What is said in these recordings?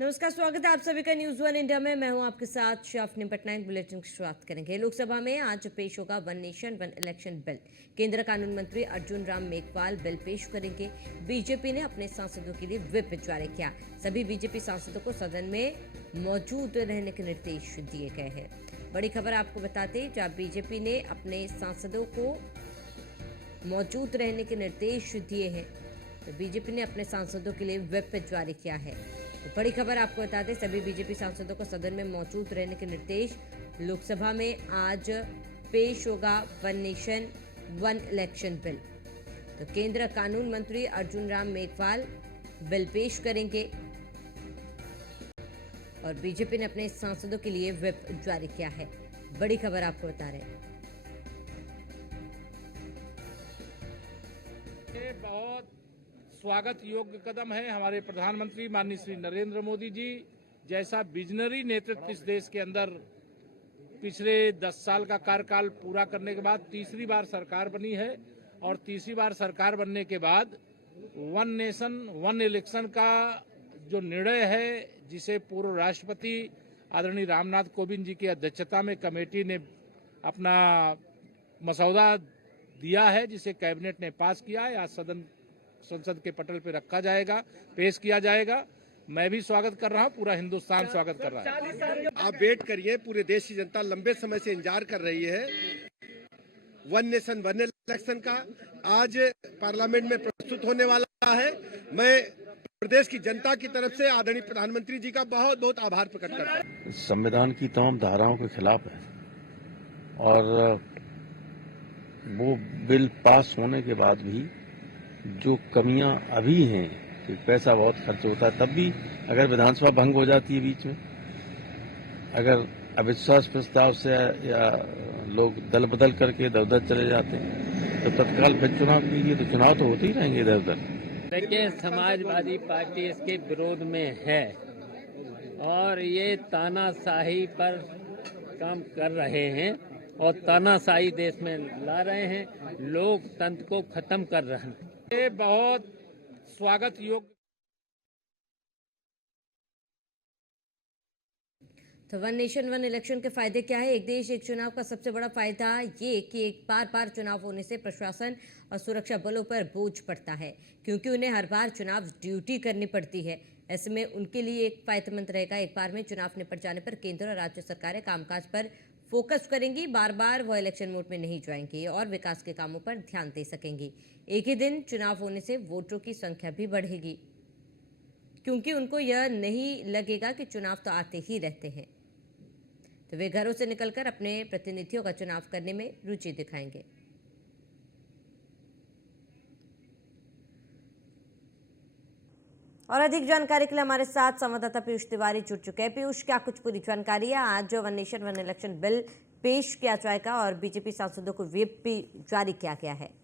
नमस्कार, स्वागत है आप सभी का न्यूज वन इंडिया में। मैं हूं आपके साथ शाफनी पटनायक। बुलेटिन की शुरुआत करेंगे। लोकसभा में आज पेश होगा one nation one election bill. केंद्र कानून मंत्री अर्जुन राम मेघवाल बिल पेश करेंगे। बीजेपी ने अपने सांसदों के लिए व्हिप जारी किया। सभी बीजेपी सांसदों को सदन में मौजूद रहने के निर्देश दिए गए हैं। बड़ी खबर आपको बताते, जहां बीजेपी ने अपने सांसदों को मौजूद रहने के निर्देश दिए हैं, तो बीजेपी ने अपने सांसदों के लिए व्हिप जारी किया है। तो बड़ी खबर आपको बता दें, सभी बीजेपी सांसदों को सदन में मौजूद रहने के निर्देश। लोकसभा में आज पेश होगा one nation one election bill. तो केंद्र कानून मंत्री अर्जुन राम मेघवाल बिल पेश करेंगे और बीजेपी ने अपने सांसदों के लिए व्हिप जारी किया है। बड़ी खबर आपको बता रहे हैं। बहुत स्वागत योग्य कदम है हमारे प्रधानमंत्री माननीय श्री नरेंद्र मोदी जी जैसा विजनरी नेतृत्व इस देश के अंदर पिछले 10 साल का कार्यकाल पूरा करने के बाद तीसरी बार सरकार बनी है। और तीसरी बार सरकार बनने के बाद वन नेशन वन इलेक्शन का जो निर्णय है, जिसे पूर्व राष्ट्रपति आदरणीय रामनाथ कोविंद जी की अध्यक्षता में कमेटी ने अपना मसौदा दिया है, जिसे कैबिनेट ने पास किया है, आज संसद के पटल पर रखा जाएगा, पेश किया जाएगा। मैं भी स्वागत कर रहा हूं, पूरा हिंदुस्तान स्वागत कर रहा है। आप वेट करिए, पूरे देश की जनता लंबे समय से इंतजार कर रही है वन नेशन वन इलेक्शन का। आज पार्लियामेंट में प्रस्तुत होने वाला है। मैं प्रदेश की जनता की तरफ से आदरणीय प्रधानमंत्री जी का बहुत बहुत आभार प्रकट करता हूं। संविधान की तमाम धाराओं के खिलाफ है और वो बिल पास होने के बाद भी जो कमियां अभी हैं कि पैसा बहुत खर्च होता है, तब भी अगर विधानसभा भंग हो जाती है बीच में, अगर अविश्वास प्रस्ताव से या लोग दल बदल करके इधर उधर चले जाते हैं, तो तत्काल फिर चुनाव कीजिए, तो चुनाव तो होते ही रहेंगे इधर उधर। देखिए, समाजवादी पार्टी इसके विरोध में है और ये तानाशाही पर काम कर रहे हैं और तानाशाही देश में ला रहे हैं, लोकतंत्र को खत्म कर रहे हैं। ये बहुत स्वागत योग्य। तो वन नेशन वन इलेक्शन के फायदे क्या है? एक देश एक चुनाव का सबसे बड़ा फायदा ये कि एक बार चुनाव होने से प्रशासन और सुरक्षा बलों पर बोझ पड़ता है, क्योंकि उन्हें हर बार चुनाव ड्यूटी करनी पड़ती है। ऐसे में उनके लिए एक फायदेमंद रहेगा। एक बार में चुनाव निपट जाने पर केंद्र और राज्य सरकारें कामकाज पर फोकस करेंगी, बार वह इलेक्शन मोड में नहीं जाएंगी और विकास के कामों पर ध्यान दे सकेंगी। एक ही दिन चुनाव होने से वोटरों की संख्या भी बढ़ेगी, क्योंकि उनको यह नहीं लगेगा कि चुनाव तो आते ही रहते हैं, तो वे घरों से निकलकर अपने प्रतिनिधियों का चुनाव करने में रुचि दिखाएंगे। और अधिक जानकारी के लिए हमारे साथ संवाददाता पीयूष तिवारी जुड़ चुके हैं। पीयूष, क्या कुछ पूरी जानकारी है? आज one nation one election bill पेश किया जाएगा और बीजेपी सांसदों को व्हिप भी जारी किया गया है।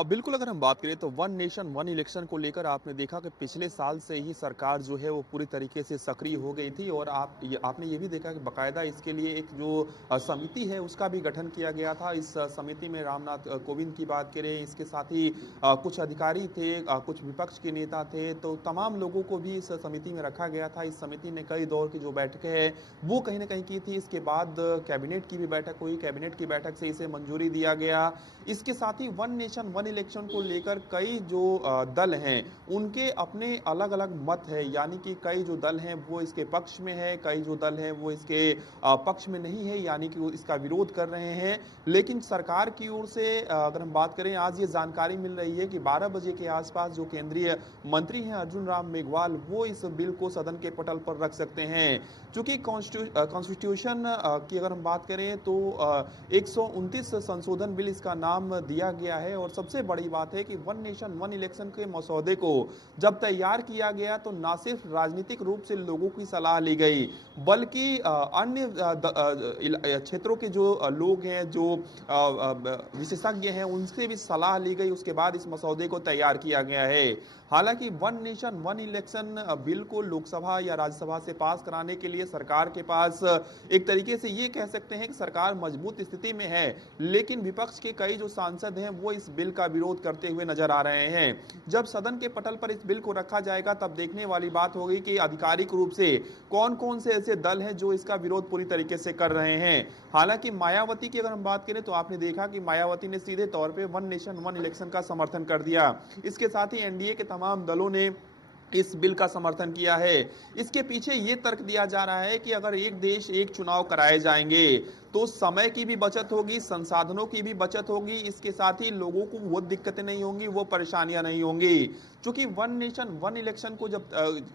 बिल्कुल, अगर हम बात करें तो वन नेशन वन इलेक्शन को लेकर आपने देखा कि पिछले साल से ही सरकार जो है वो पूरी तरीके से सक्रिय हो गई थी और आपने ये भी देखा कि बाकायदा इसके लिए एक जो समिति है उसका भी गठन किया गया था। इस समिति में रामनाथ कोविंद की बात करें, इसके साथ ही कुछ अधिकारी थे, कुछ विपक्ष के नेता थे, तो तमाम लोगों को भी इस समिति में रखा गया था। इस समिति ने कई दौर की जो बैठकें हैं वो कहीं ना कहीं की थी। इसके बाद कैबिनेट की भी बैठक हुई, कैबिनेट की बैठक से इसे मंजूरी दिया गया। इसके साथ ही वन नेशन वन इलेक्शन को लेकर कई जो दल हैं उनके अपने अलग अलग मत है, यानी कि कई जो दल हैं वो इसके पक्ष में है, कई जो दल हैं वो इसके पक्ष में नहीं है, यानी कि वो इसका विरोध कर रहे हैं। लेकिन सरकार की ओर से अगर हम बात करें, आज ये जानकारी मिल रही है कि 12 बजे के आसपास जो केंद्रीय मंत्री हैं अर्जुन राम मेघवाल, वो इस बिल को सदन के पटल पर रख सकते हैं। चूंकि कॉन्स्टिट्यूशन की अगर हम बात करें तो 129 संशोधन बिल इसका नाम दिया गया है और सबसे बड़ी बात है कि वन नेशन वन इलेक्शन के मसौदे को जब तैयार किया गया तो ना सिर्फ राजनीतिक रूप से लोगों की सलाह ली गई, बल्कि अन्य क्षेत्रों के जो लोग हैं, जो विशेषज्ञ हैं, उनसे भी सलाह ली गई। उसके बाद इस मसौदे को तैयार किया गया है। हालांकि one nation one election bill को लोकसभा या राज्यसभा से पास कराने के लिए सरकार के पास एक तरीके से ये कह सकते हैं कि सरकार मजबूत स्थिति में है, लेकिन विपक्ष के कई जो सांसद हैं वो इस बिल का विरोध करते हुए नजर आ रहे हैं। जब सदन के पटल पर इस बिल को रखा जाएगा तब देखने वाली बात होगी कि आधिकारिक रूप से कौन कौन से ऐसे दल हैं जो इसका विरोध पूरी तरीके से कर रहे हैं। हालांकि मायावती की अगर हम बात करें तो आपने देखा कि मायावती ने सीधे तौर पे वन नेशन वन इलेक्शन का समर्थन कर दिया। इसके साथ ही एनडीए के तमाम दलों ने इस बिल का समर्थन किया है। इसके पीछे ये तर्क दिया जा रहा है कि अगर एक देश एक चुनाव कराए जाएंगे तो समय की भी बचत होगी, संसाधनों की भी बचत होगी, इसके साथ ही लोगों को वो दिक्कतें नहीं होंगी, वो परेशानियां नहीं होंगी। क्योंकि वन नेशन वन इलेक्शन को जब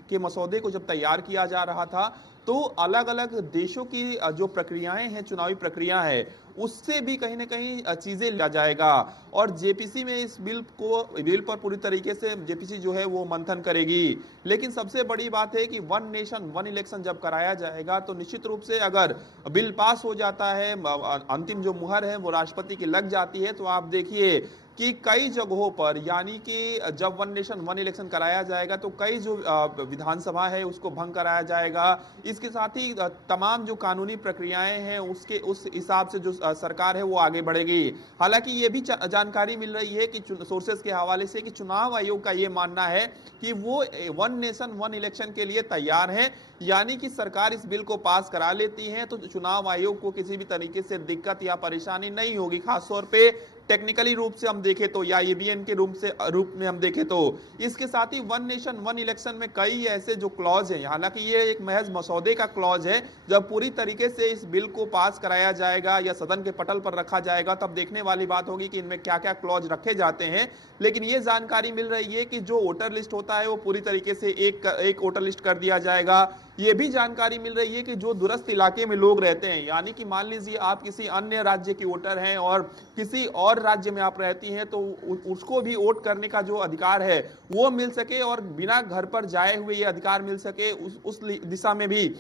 के मसौदे को जब तैयार किया जा रहा था तो अलग अलग देशों की जो प्रक्रियाएं हैं, चुनावी प्रक्रिया है, उससे भी कहीं ना कहीं चीजें लिया जाएगा। और जेपीसी में इस बिल पर पूरी तरीके से जेपीसी जो है वो मंथन करेगी। लेकिन सबसे बड़ी बात है कि वन नेशन वन इलेक्शन जब कराया जाएगा तो निश्चित रूप से अगर बिल पास हो जाता है, अंतिम जो मुहर है वो राष्ट्रपति की लग जाती है, तो आप देखिए कि कई जगहों पर, यानी कि जब वन नेशन वन इलेक्शन कराया जाएगा तो कई जो विधानसभा है उसको भंग कराया जाएगा। इसके साथ ही तमाम जो कानूनी प्रक्रियाएं हैं उसके उस हिसाब से जो सरकार है वो आगे बढ़ेगी। हालांकि ये भी जानकारी मिल रही है कि सोर्सेस के हवाले से कि चुनाव आयोग का ये मानना है कि वो वन नेशन वन इलेक्शन के लिए तैयार है, यानी कि सरकार इस बिल को पास करा लेती है तो चुनाव आयोग को किसी भी तरीके से दिक्कत या परेशानी नहीं होगी। खासतौर पे टेक्निकली रूप से हम देखें तो या ईवीएम के रूप में हम देखें तो। इसके साथ ही वन नेशन वन इलेक्शन में कई ऐसे जो क्लॉज हैं, हालांकि ये एक महज मसौदे का क्लॉज है, जब पूरी तरीके से इस बिल को पास कराया जाएगा या सदन के पटल पर रखा जाएगा तब देखने वाली बात होगी कि इनमें क्या क्या क्लॉज रखे जाते हैं। लेकिन ये जानकारी मिल रही है कि जो वोटर लिस्ट होता है वो पूरी तरीके से एक वोटर लिस्ट कर दिया जाएगा। ये भी जानकारी मिल रही है कि जो दूरस्थ इलाके में लोग रहते हैं, यानी कि मान लीजिए आप किसी अन्य राज्य की वोटर हैं और किसी और राज्य में आप रहती हैं, तो उसको भी वोट करने का जो अधिकार है वो मिल सके और बिना घर पर जाए हुए ये अधिकार मिल सके, उस दिशा में भी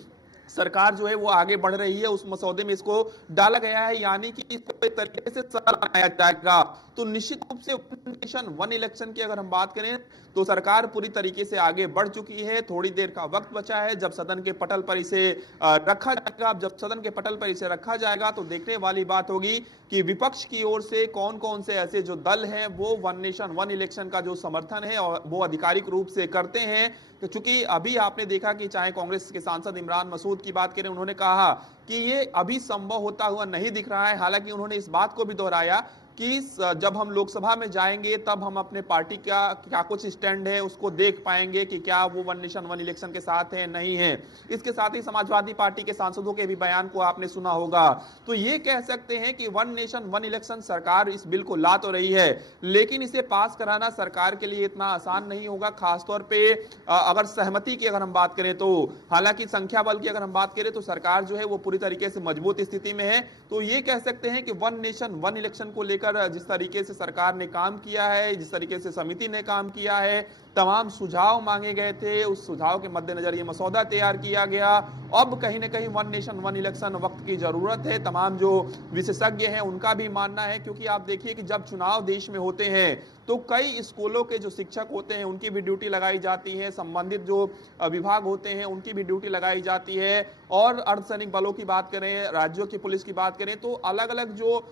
सरकार जो है वो आगे बढ़ रही है। उस मसौदे में इसको डाला गया है, यानी कि इसको एक तरीके से सरल बनाया जाएगा। तो निश्चित रूप से वन नेशन वन इलेक्शन की अगर हम बात करें तो सरकार पूरी तरीके से आगे बढ़ चुकी है। थोड़ी देर का वक्त बचा है, जब सदन के पटल पर इसे रखा जाएगा। जब सदन के पटल पर इसे रखा जाएगा तो देखने वाली बात होगी कि विपक्ष की ओर से कौन कौन से ऐसे जो दल हैं वो वन नेशन वन इलेक्शन का जो समर्थन है और वो आधिकारिक रूप से करते हैं। तो चूंकि अभी आपने देखा कि चाहे कांग्रेस के सांसद इमरान मसूद की बात करें, उन्होंने कहा कि ये अभी संभव होता हुआ नहीं दिख रहा है। हालांकि उन्होंने इस बात को भी दोहराया कि जब हम लोकसभा में जाएंगे तब हम अपने पार्टी का क्या कुछ स्टैंड है उसको देख पाएंगे कि क्या वो वन नेशन वन इलेक्शन के साथ है नहीं है। इसके साथ ही समाजवादी पार्टी के सांसदों के भी बयान को आपने सुना होगा। तो ये कह सकते हैं कि वन नेशन वन इलेक्शन सरकार इस बिल को ला तो रही है, लेकिन इसे पास कराना सरकार के लिए इतना आसान नहीं होगा। खासतौर पे अगर सहमति की अगर हम बात करें तो, हालांकि संख्या बल की अगर हम बात करें तो सरकार जो है वो पूरी तरीके से मजबूत स्थिति में है। तो ये कह सकते हैं कि वन नेशन वन इलेक्शन को लेकर जिस तरीके से सरकार ने काम किया है, जिस तरीके से समिति ने काम किया है, तमाम सुझाव मांगे गए थे, उस सुझाव के मद्देनजर ये मसौदा तैयार किया गया। अब कहीं ना कहीं वन नेशन वन इलेक्शन वक्त की जरूरत है। तमाम जो विशेषज्ञ हैं उनका भी मानना है, क्योंकि आप देखिए कि जब चुनाव देश में होते हैं तो कई स्कूलों के जो शिक्षक होते हैं उनकी भी ड्यूटी लगाई जाती है, संबंधित जो विभाग होते हैं उनकी भी ड्यूटी लगाई जाती है, और अर्धसैनिक बलों की बात करें, राज्यों की पुलिस की बात करें, तो अलग अलग जो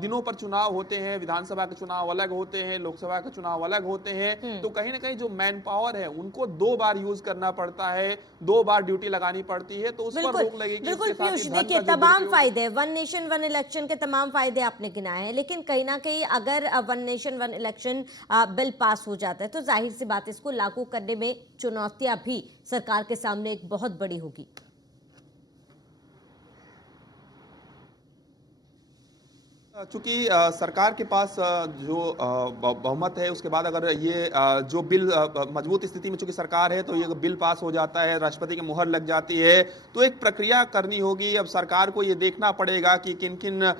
दिनों पर चुनाव होते हैं, विधानसभा के चुनाव अलग होते हैं, लोकसभा के चुनाव अलग होते हैं, तो कहीं ना कहीं जो मैन पावर है उनको 2 बार यूज करना पड़ता है, 2 बार ड्यूटी लगानी पड़ती है, तो उस पर रोक लगेगी। बिल्कुल पीयूष, देखिए तमाम फायदे, वन नेशन वन इलेक्शन के तमाम फायदे आपने गिनाए हैं, लेकिन कहीं ना कहीं अगर one nation one election bill pass हो जाता है तो जाहिर सी बात है इसको लागू करने में चुनौतियां भी सरकार के सामने एक बहुत बड़ी होगी। चूंकि सरकार के पास जो बहुमत है, उसके बाद अगर ये जो बिल मजबूत स्थिति में चूंकि सरकार है, तो ये बिल पास हो जाता है, राष्ट्रपति की मुहर लग जाती है, तो एक प्रक्रिया करनी होगी। अब सरकार को ये देखना पड़ेगा कि किन किन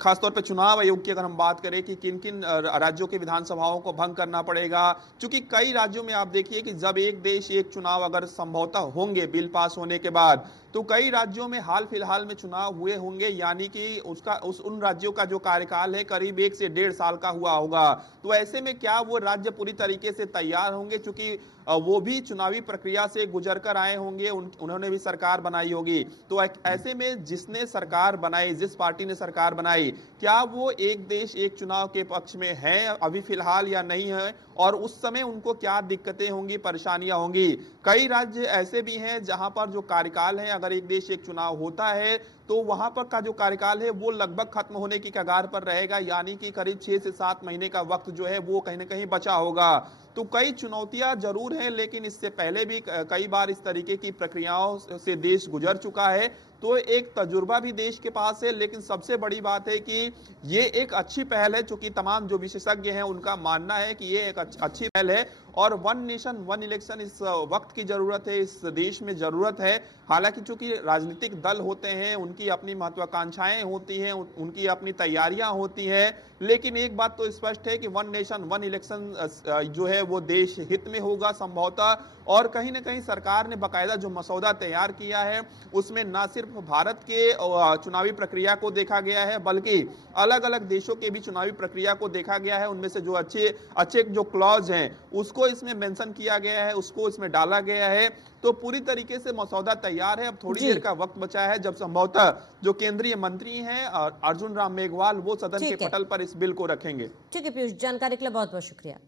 खासतौर पे चुनाव आयोग की अगर हम बात करें कि किन किन राज्यों के विधानसभाओं को भंग करना पड़ेगा। चूंकि कई राज्यों में आप देखिए कि जब एक देश एक चुनाव अगर संभवतः होंगे बिल पास होने के बाद, तो कई राज्यों में हाल फिलहाल में चुनाव हुए होंगे, यानी कि उन राज्यों का जो कार्यकाल है करीब 1 से 1.5 साल का हुआ होगा। तो ऐसे में क्या वो राज्य पूरी तरीके से तैयार होंगे, चूंकि वो भी चुनावी प्रक्रिया से गुजर कर आए होंगे, उन्होंने भी सरकार बनाई होगी। तो ऐसे में जिसने सरकार बनाई, जिस पार्टी ने सरकार बनाई, क्या वो एक देश एक चुनाव के पक्ष में है अभी फिलहाल या नहीं है, और उस समय उनको क्या दिक्कतें होंगी, परेशानियां होंगी। कई राज्य ऐसे भी हैं जहां पर जो कार्यकाल है, अगर एक देश एक चुनाव होता है तो वहां पर का जो कार्यकाल है वो लगभग खत्म होने की कगार पर रहेगा, यानी कि करीब 6 से 7 महीने का वक्त जो है वो कहीं ना कहीं बचा होगा। तो कई चुनौतियां जरूर हैं, लेकिन इससे पहले भी कई बार इस तरीके की प्रक्रियाओं से देश गुजर चुका है, तो एक तजुर्बा भी देश के पास है। लेकिन सबसे बड़ी बात है कि ये एक अच्छी पहल है, चूंकि तमाम जो विशेषज्ञ हैं उनका मानना है कि ये एक अच्छी पहल है, और वन नेशन वन इलेक्शन इस वक्त की जरूरत है, इस देश में जरूरत है। हालांकि चूंकि राजनीतिक दल होते हैं, उनकी अपनी महत्वाकांक्षाएं होती हैं, उनकी अपनी तैयारियां होती हैं, लेकिन एक बात तो स्पष्ट है कि वन नेशन वन इलेक्शन जो है वो देश हित में होगा संभवतः। और कहीं ना कहीं सरकार ने बाकायदा जो मसौदा तैयार किया है उसमें ना सिर्फ भारत के चुनावी प्रक्रिया को देखा गया है, बल्कि अलग अलग देशों के भी चुनावी प्रक्रिया को देखा गया है। उनमें से जो अच्छे जो क्लॉज हैं उसको इसमें मेंशन किया गया है, उसको इसमें डाला गया है। तो पूरी तरीके से मसौदा तैयार है। अब थोड़ी देर का वक्त बचा है जब संभवतः जो केंद्रीय मंत्री हैं अर्जुन राम मेघवाल वो सदन के पटल पर इस बिल को रखेंगे। ठीक है पीयूष, जानकारी के लिए बहुत बहुत शुक्रिया।